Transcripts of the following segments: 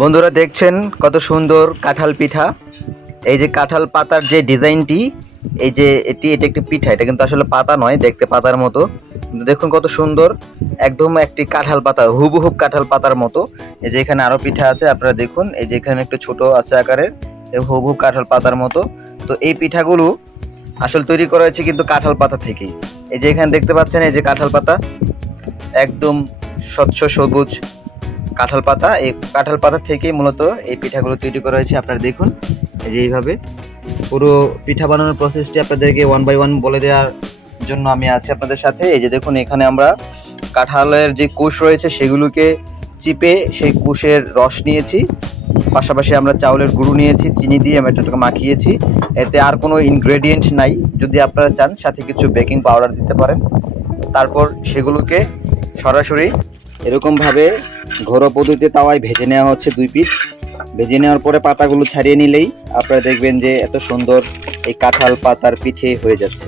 বন্ধুরা দেখছেন কত সুন্দর কাঁঠাল পিঠা। এই যে কাঁঠাল পাতার যে ডিজাইনটি, এই যে এটি, এটা একটি পিঠা। এটা কিন্তু আসলে পাতা নয়, দেখতে পাতার মতো। দেখুন কত সুন্দর, একদম একটি কাঁঠাল পাতা হুবহুব কাঁঠাল পাতার মতো। এই যে এখানে আরও পিঠা আছে, আপনারা দেখুন, এই যে এখানে একটু ছোট আছে আকারের এবং হুবহুব কাঁঠাল পাতার মতো। তো এই পিঠাগুলো আসলে তৈরি করা হয়েছে কিন্তু কাঁঠাল পাতা থেকেই। এই যে এখানে দেখতে পাচ্ছেন, এই যে কাঁঠাল পাতা, একদম স্বচ্ছ সবুজ কাঁঠাল পাতা, এই কাঁঠাল পাতা থেকেই মূলত এই পিঠাগুলো তৈরি করা হয়েছে। আপনারা দেখুন যে এইভাবে। পুরো পিঠা বানানোর প্রসেসটি আপনাদেরকে ওয়ান বাই ওয়ান বলে দেওয়ার জন্য আমি আছি আপনাদের সাথে। এই যে দেখুন, এখানে আমরা কাঁঠালের যে কুশ রয়েছে, সেগুলোকে চিপে সেই কুশের রস নিয়েছি। পাশাপাশি আমরা চাউলের গুঁড়ো নিয়েছি, চিনি দিয়ে আমরা এটাকে মাখিয়েছি। এতে আর কোনো ইনগ্রেডিয়েন্ট নাই। যদি আপনারা চান, সাথে কিছু বেকিং পাউডার দিতে পারেন। তারপর সেগুলোকে সরাসরি এরকমভাবে ঘরোয়া পদ্ধতিতে তাওয়ায় ভেজে নেওয়া হচ্ছে দুই পিস। ভেজে নেওয়ার পরে পাতাগুলো ছাড়িয়ে নিলেই আপনারা দেখবেন যে এত সুন্দর এই কাঁঠাল পাতার পিঠে হয়ে যাচ্ছে।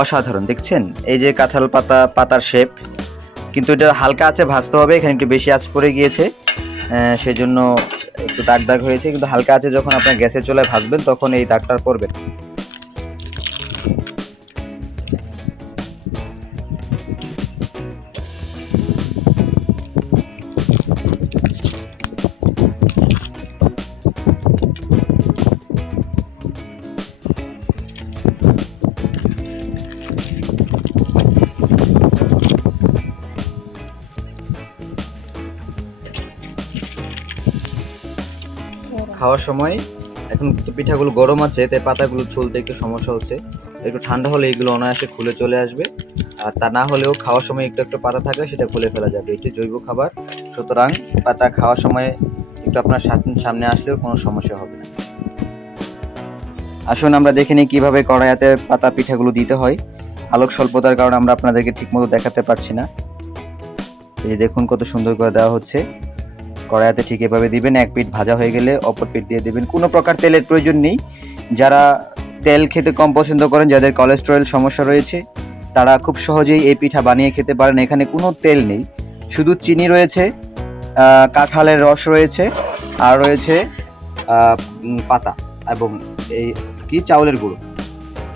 অসাধারণ দেখছেন? এই যে কাঁঠাল পাতা পাতার শেপ কিন্তু এটা হালকা আছে ভাজতে হবে এখানে একটু বেশি আঁচ পড়ে গিয়েছে। আহ, সেজন্য একটু দাগ দাগ হয়েছে কিন্তু হালকা আছে যখন আপনার গ্যাসের চুলায় ভাজবেন তখন এই দাগটা পড়বে খাওয়ার সময় এখন তো পিঠাগুলো গরম আছে, তাই পাতাগুলো ছুলতে একটু সমস্যা হচ্ছে। একটু ঠান্ডা হলে এগুলো অনায়াসে খুলে চলে আসবে। আর তা না হলেও খাওয়ার সময় একটু একটু পাতা থাকলে সেটা খুলে ফেলা যাবে। এটি জৈব খাবার, সুতরাং পাতা খাওয়ার সময় একটু আপনার সামনে আসলেও কোনো সমস্যা হবে না। আসুন আমরা দেখে নিই কীভাবে কড়াইয়াতে পাতা পিঠাগুলো দিতে হয়। আলোক স্বল্পতার কারণে আমরা আপনাদেরকে ঠিকমতো দেখাতে পারছি না। এই দেখুন কত সুন্দর করে দেওয়া হচ্ছে। কড়াইতে ঠিক এভাবে দিবেন, এক পিঠ ভাজা হয়ে গেলে অপর পিঠ দিয়ে দিবেন। কোনো প্রকার তেলের প্রয়োজন নেই। যারা তেল খেতে কম পছন্দ করেন, যাদের কোলেস্টেরল সমস্যা রয়েছে, তারা খুব সহজেই এই পিঠা বানিয়ে খেতে পারেন। এখানে কোনো তেল নেই। শুধু চিনি রয়েছে কাঁঠালের রস রয়েছে, আর রয়েছে পাতা এবং এই কি? চাউলের গুঁড়ো।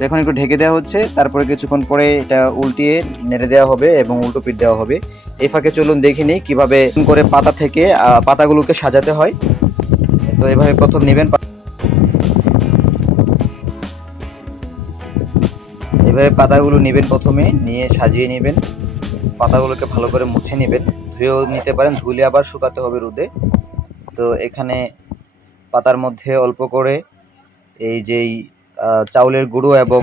এখন একটু ঢেকে দেওয়া হচ্ছে, তারপরে কিছুক্ষণ পরে এটা উল্টিয়ে নেড়ে দেওয়া হবে এবং উল্টো পিঠ দেওয়া হবে। এই ফাঁকে চলুন দেখে নিই কীভাবে করে পাতা থেকে পাতাগুলোকে সাজাতে হয়। তো এভাবে প্রথম নেবেন এভাবে পাতাগুলো নেবেন প্রথমে, নিয়ে সাজিয়ে নেবেন। পাতাগুলোকে ভালো করে মুছে নেবেন। ধুয়েও নিতে পারেন, ধুলে আবার শুকাতে হবে রোদে। তো এখানে পাতার মধ্যে অল্প করে এই যেই চাউলের গুঁড়ো এবং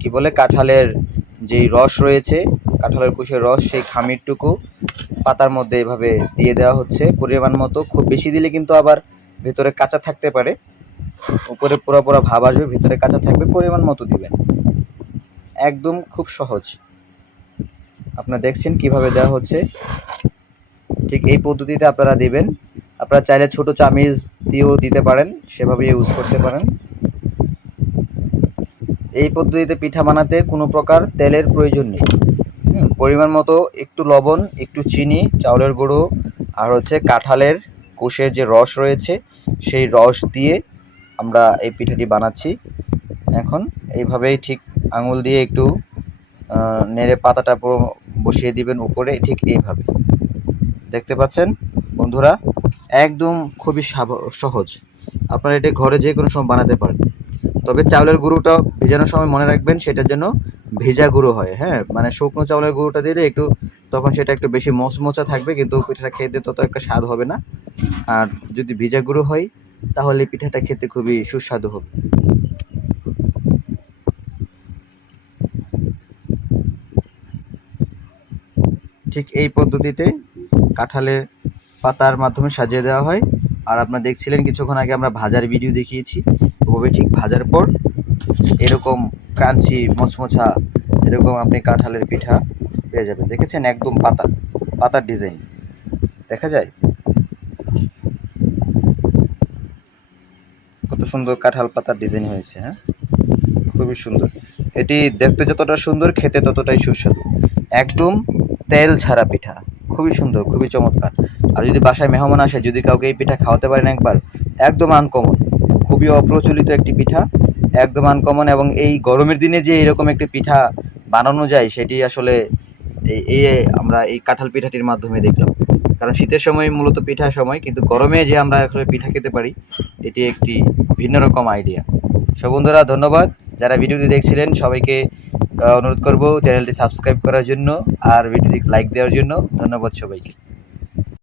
কি বলে, কাঁঠালের যে রস রয়েছে, কাঁঠালের কুশের রস, সেই খামিরটুকু পাতার মধ্যে এভাবে দিয়ে দেওয়া হচ্ছে। পরিমাণ মতো, খুব বেশি দিলে কিন্তু আবার ভেতরে কাঁচা থাকতে পারে। উপরে পুরো পুরো ভাব আসবে, ভিতরে কাঁচা থাকবে, পরিমাণ মতো দিবেন। একদম খুব সহজ। আপনারা দেখছেন কীভাবে দেওয়া হচ্ছে। ঠিক এই পদ্ধতিতে আপনারা দিবেন। আপনারা চাইলে ছোট চামিচ দিয়েও দিতে পারেন সেভাবে ইউজ করতে পারেন। এই পদ্ধতিতে পিঠা বানাতে কোনো প্রকার তেলের প্রয়োজন নেই। পরিমাণ মতো একটু লবণ, একটু চিনি, চাউলের গুঁড়ো, আর হচ্ছে কাঁঠালের কোষের যে রস রয়েছে, সেই রস দিয়ে আমরা এই পিঠাটি বানাচ্ছি। এখন এইভাবেই ঠিক আঙুল দিয়ে একটু নেড়ে পাতাটা বসিয়ে দিবেন উপরে, ঠিক এইভাবে। দেখতে পাচ্ছেন বন্ধুরা? একদম খুবই সহজ। আপনারা এটা ঘরে যে কোনো সময় বানাতে পারেন। তবে চাউলের গুঁড়োটা ভেজানোর সময় মনে রাখবেন, সেটার জন্য ভেজা গুঁড়ো হয় হ্যাঁ? মানে শুকনো চাউলের গুঁড়োটা দিলে একটু, তখন সেটা একটু বেশি মচমচা থাকবে, কিন্তু পিঠাটা খেতে তত একটা স্বাদ হবে না। আর যদি ভেজা গুঁড়ো হয়, তাহলে পিঠাটা খেতে খুবই সুস্বাদু হবে। ঠিক এই পদ্ধতিতে কাঁঠালের পাতার মাধ্যমে সাজিয়ে দেওয়া হয়। আর আপনারা দেখছিলেন কিছুক্ষণ আগে আমরা ভাজার ভিডিও দেখিয়েছি। ওভাবে ঠিক ভাজার পর এরকম ক্রাঞ্চি মচমচা, এরকম আপনি কাঁঠালের পিঠা পেয়ে যাবেন। দেখেছেন? একদম পাতা, পাতার ডিজাইন দেখা যায়? কত সুন্দর কাঁঠাল পাতার ডিজাইন হয়েছে হ্যাঁ? খুবই সুন্দর। এটি দেখতে যতটা সুন্দর, খেতে ততটাই সুস্বাদু। একদম তেল ছাড়া পিঠা। খুবই সুন্দর, খুবই চমৎকার। আর যদি বাসায় মেহমান আসে, যদি কাউকে এই পিঠা খাওয়াতে পারেন একবার, একদম আনকমন খুবই অপ্রচলিত একটি পিঠা, একদম আনকমন এবং এই গরমের দিনে যে এরকম একটি পিঠা বানানো যায়, সেটি আসলে এই আমরা এই কাঁঠাল পিঠাটির মাধ্যমে দেখলাম। কারণ শীতের সময় মূলত পিঠার সময়, কিন্তু গরমে যে আমরা আসলে পিঠা খেতে পারি, এটি একটি ভিন্ন রকম আইডিয়া সব বন্ধুরা, ধন্যবাদ। যারা ভিডিওটি দেখছিলেন, সবাইকে অনুরোধ করব চ্যানেলটি সাবস্ক্রাইব করার জন্য আর ভিডিওটি লাইক দেওয়ার জন্য। ধন্যবাদ সবাইকে।